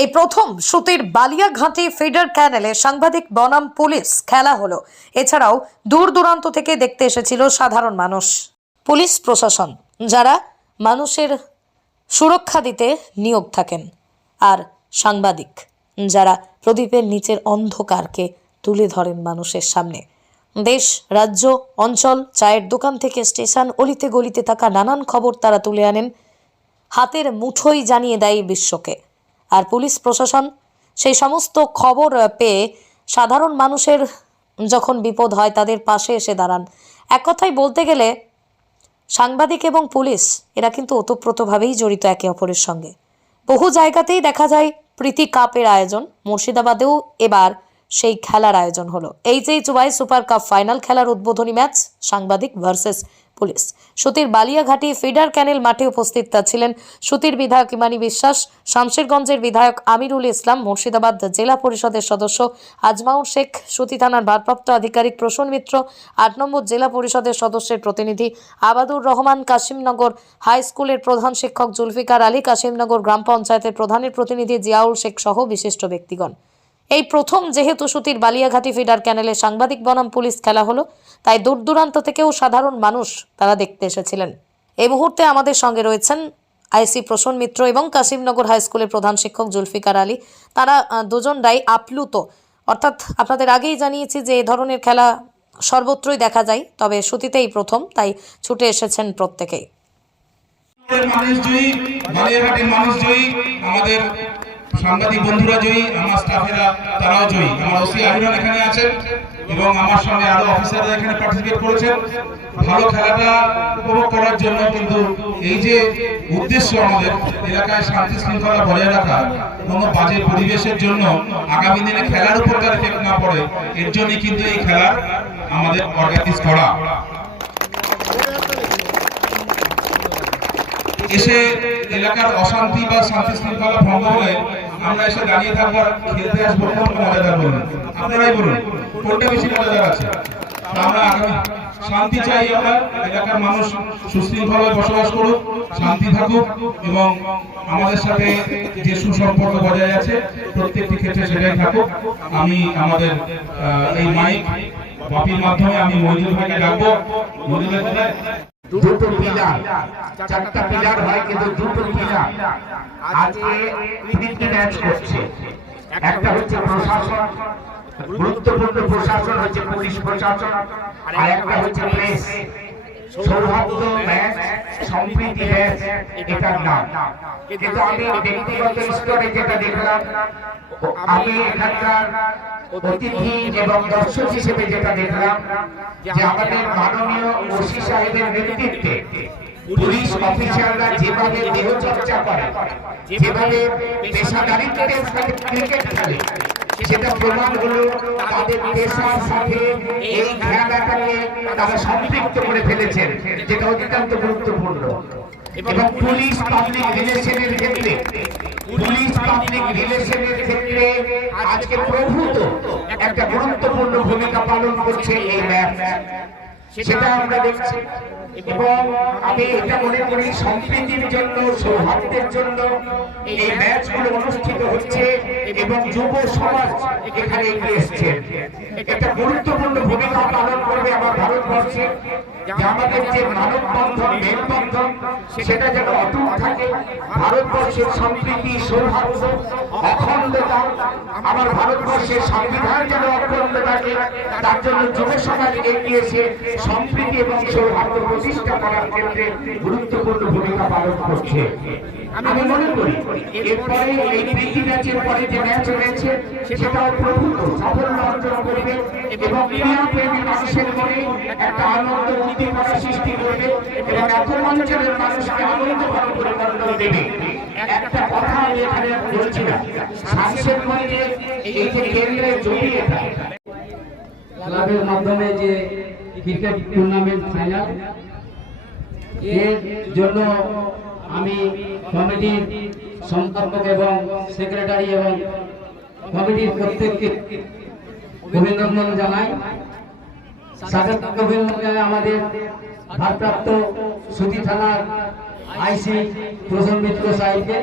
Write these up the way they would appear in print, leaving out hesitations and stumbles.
এই প্রথম সুতির বালিয়াঘাটি ফিডার ক্যানেলে সাংবাদিক বনাম পুলিশ খেলা হলো। এছাড়াও দূর দূরান্ত থেকে দেখতে এসেছিল সাধারণ মানুষ। পুলিশ প্রশাসন যারা মানুষের সুরক্ষা দিতে নিয়োগ থাকেন, আর সাংবাদিক যারা প্রদীপের নিচের অন্ধকারকে তুলে ধরেন মানুষের সামনে। দেশ, রাজ্য, অঞ্চল, চায়ের দোকান থেকে স্টেশন, অলিতে গলিতে থাকা নানান খবর তারা তুলে আনেন, হাতের মুঠোয় জানিয়ে দেয় বিশ্বকে। আর পুলিশ প্রশাসন সেই সমস্ত খবর পেয়ে সাধারণ মানুষের যখন বিপদ হয় তাদের পাশে এসে দাঁড়ান। এক কথায় বলতে গেলে সাংবাদিক এবং পুলিশ এরা কিন্তু ওতপ্রোতভাবেই জড়িত একে অপরের সঙ্গে। বহু জায়গাতেই দেখা যায় প্রীতি কাপের আয়োজন। মুর্শিদাবাদেও এবার সেই খেলার আয়োজন হলো। এইচএইচওয়াই সুপার কাপ ফাইনাল খেলার উদ্বোধনী ম্যাচ সাংবাদিক ভার্সেস পুলিশ। সুতির বালিয়াঘাটি ফিডার ক্যানেল মাঠে উপস্থিত ছিলেন সুতির বিধায়ক ইমানি বিশ্বাস, শামশেরগঞ্জের বিধায়ক আমিরুল ইসলাম, মুর্শিদাবাদ জেলা পরিষদের সদস্য আজমাউর শেখ, সুতি থানার ভারপ্রাপ্ত আধিকারিক প্রসূন মিত্র, ৮ নম্বর জেলা পরিষদের সদস্যের প্রতিনিধি আবাদুর রহমান, কাশিমনগর হাই স্কুলের প্রধান শিক্ষক জুলফিকার আলী, কাশিমনগর গ্রাম পঞ্চায়েতের প্রধানের প্রতিনিধি জিয়াউল শেখ সহ বিশিষ্ট ব্যক্তিগণ। এই প্রথম যেহেতু সুতির বালিয়াঘাটি ফিডার ক্যানেলে সাংবাদিক বনাম পুলিশ খেলা হলো, তাই দূর দূরান্ত থেকেও সাধারণ মানুষ তারা দেখতে এসেছিলেন। এই মুহূর্তে আমাদের সঙ্গে রয়েছেন আইসি প্রসূন মিত্র এবং কাশিমনগর হাই স্কুলের প্রধান শিক্ষক জুলফিকার আলী। তারা দুজনরাই আপ্লুত। অর্থাৎ আপনাদের আগেই জানিয়েছি যে এই ধরনের খেলা সর্বত্রই দেখা যায়, তবে সুতিতেই প্রথম, তাই ছুটে এসেছেন প্রত্যেকেই। আমাদের সাংবাদিক বন্ধুরা জয়ী, আমার স্টাফেরা তারাও জয়ী, আমার ওসি আমিরুল এখানে আছেন এবং আমার সঙ্গে আরো অফিসাররা এখানে পার্টিসিপেট করেছেন। ভালো খেলাটা উপভোগ করার জন্য, কিন্তু এই যে উদ্দেশ্য আমাদের এলাকায় শান্তি শৃঙ্খলা বজায় রাখা, কোনো বাজে পরিবেশের জন্য আগামী দিনে খেলার উপর তার এফেক্ট না পড়ে, এর জন্যই কিন্তু এই খেলা আমাদের অর্গানাইজ করা। এসে এলাকার অশান্তি বা শান্তি শৃঙ্খলা ভঙ্গ হলে আমরা এসে দাঁড়িয়ে থাকবো, খেলতে আসবো, কোনটা মজাদার বলুন? আপনারাই বলুন কোনটা বেশি মজাদার আছে। আমরা আগামী শান্তি চাই, আমরা এলাকার মানুষ সুশৃঙ্খলায় বসবাস করুক, শান্তি থাকুক এবং আমাদের সাথে যে সুসম্পর্ক বজায় আছে প্রত্যেকটি ক্ষেত্রে সেটাই থাকুক। আমি আমাদের এই মাইক বাপির মাধ্যমে আমি মহিদুল ভাইকে ডাকবো। মহিদুল ভাই কোথায়? দুটো পিলার, চারটা পিলার হয় কিন্তু দুটো পিলার আজকে তিনটি ম্যাচ করছে। একটা হচ্ছে প্রশাসন, গুরুত্বপূর্ণ প্রশাসন হচ্ছে পুলিশ প্রশাসন, আর একটা হচ্ছে প্রেস। সৌহার্দ্য ম্যাচ, সম্প্রীতি ম্যাচ এটার নাম। কিন্তু আমি ব্যক্তিগত স্তরে যেটা দেখলাম, আমি এখানকার অতিথি এবং দর্শক হিসেবে যেটা দেখলাম, যে আমাদের মাননীয় ওসি সাহেবের নেতৃত্বে পুলিশ অফিসাররা যেভাবে দেহচর্চা করে, যেভাবে পেশাদারিত্বের সাথে ক্রিকেট খেলে, সেটা প্রমাণ হলো তাদের পেশার সাথে এই খেলাটাকে তারা সম্পৃক্ত করে ফেলেছেন, যেটা অত্যন্ত গুরুত্বপূর্ণ। এবং পুলিশ পাবলিক রিলেশনের ক্ষেত্রে, আজকে প্রভূত একটা গুরুত্বপূর্ণ ভূমিকা পালন করছে এই ম্যাচ, সেটা আমরা দেখছি। এবং আমি এটা মনে করি সম্প্রীতির জন্য, সৌহার্দ্যের জন্য এই ম্যাচগুলো অনুষ্ঠিত হচ্ছে এবং যুব সমাজ এখানে এগিয়ে এসছে। একটা গুরুত্বপূর্ণ ভূমিকা পালন করবে আমার ভারতবর্ষে, যে আমাদের যে মানববন্ধন, মেলবন্ধন সেটা যেন অটুট থাকে। ভারতবর্ষের সম্প্রীতি, সৌহার্দ্য, অখণ্ডতা, আমার ভারতবর্ষের সংবিধান যেন অখণ্ড থাকে, তার জন্য যুব সমাজ এগিয়ে এসে সম্প্রীতি এবং সৌহার্দ্য প্রতিষ্ঠা করার ক্ষেত্রে গুরুত্বপূর্ণ ভূমিকা পালন করছে। আমি মনে করি এরপরে এই প্রীতি ম্যাচের পরে যে ম্যাচ রয়েছে সেটাও প্রভূত সাফল্য অর্জন করবে এবং ক্রীড়াপ্রেমী মানুষের মনে একটা আনন্দ, উদ্দীপনা সৃষ্টি করবে এবং এখন অঞ্চলের মানুষকে আনন্দ পরিবর্তন দেবে। একটা কথা আমি এখানে বলছিলাম, শামশেরগঞ্জে এই যে কেন্দ্রের জমি, ক্লাবের মাধ্যমে যে ক্রিকেট টুর্নামেন্ট ফাইনাল, এর জন্য আমি কমিটির সম্পাদক এবং সেক্রেটারি এবং কমিটির প্রত্যেককে অভিনন্দন জানাই। স্বাগত অভিনন্দন জানাই আমাদের ভারপ্রাপ্ত সুতি থানার আইসি প্রসূন মিত্র সাহেবকে।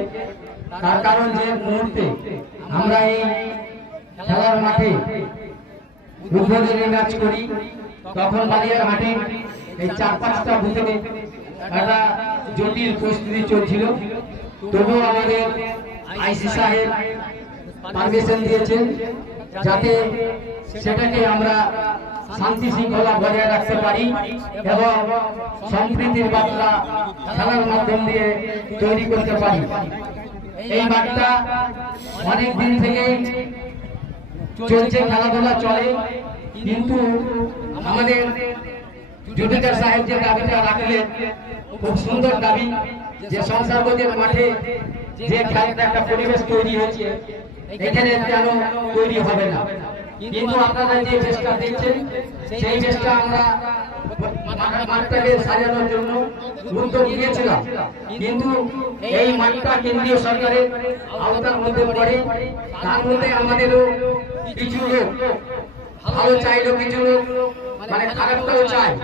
তার কারণ যে মুহূর্তে আমরা এই খেলার মাঠে উদ্বোধনী ম্যাচ করি, তখন বালিয়ারহাটে এই 4-5টা বুথে একটা জটিল পরিস্থিতি চলছিল। তবুও আমাদের আইসি সাহেব পারমিশন দিয়েছেন যাতে সেটাকে আমরা শান্তি শৃঙ্খলা বজায় রাখতে পারি এবং সম্প্রীতির বার্তা খেলার মাধ্যম দিয়ে তৈরি করতে পারি। এই বার্তা অনেক দিন থেকেই চলছে, খেলাধুলা চলে, কিন্তু আমাদের জুডিশিয়াল সাহেব যে দাবিটা রাখলেন খুব সুন্দর দাবি, যে সংসারগঞ্জের মাঠে যে খেলার একটা পরিবেশ তৈরি হয়েছে এখানে কেন তৈরি হবে না। কিন্তু আপনারা যে চেষ্টা দিচ্ছেন সেই চেষ্টা আমরা মাঠটাকে সাজানোর জন্য উদ্যোগ নিয়েছিলাম, কিন্তু এই মাঠটা কেন্দ্রীয় সরকারের আওতার মধ্যে পড়ে। তার মধ্যে আমাদেরও কিছু লোক ভালো চাইলেও কিছু লোক মানে খারাপটাও চায়।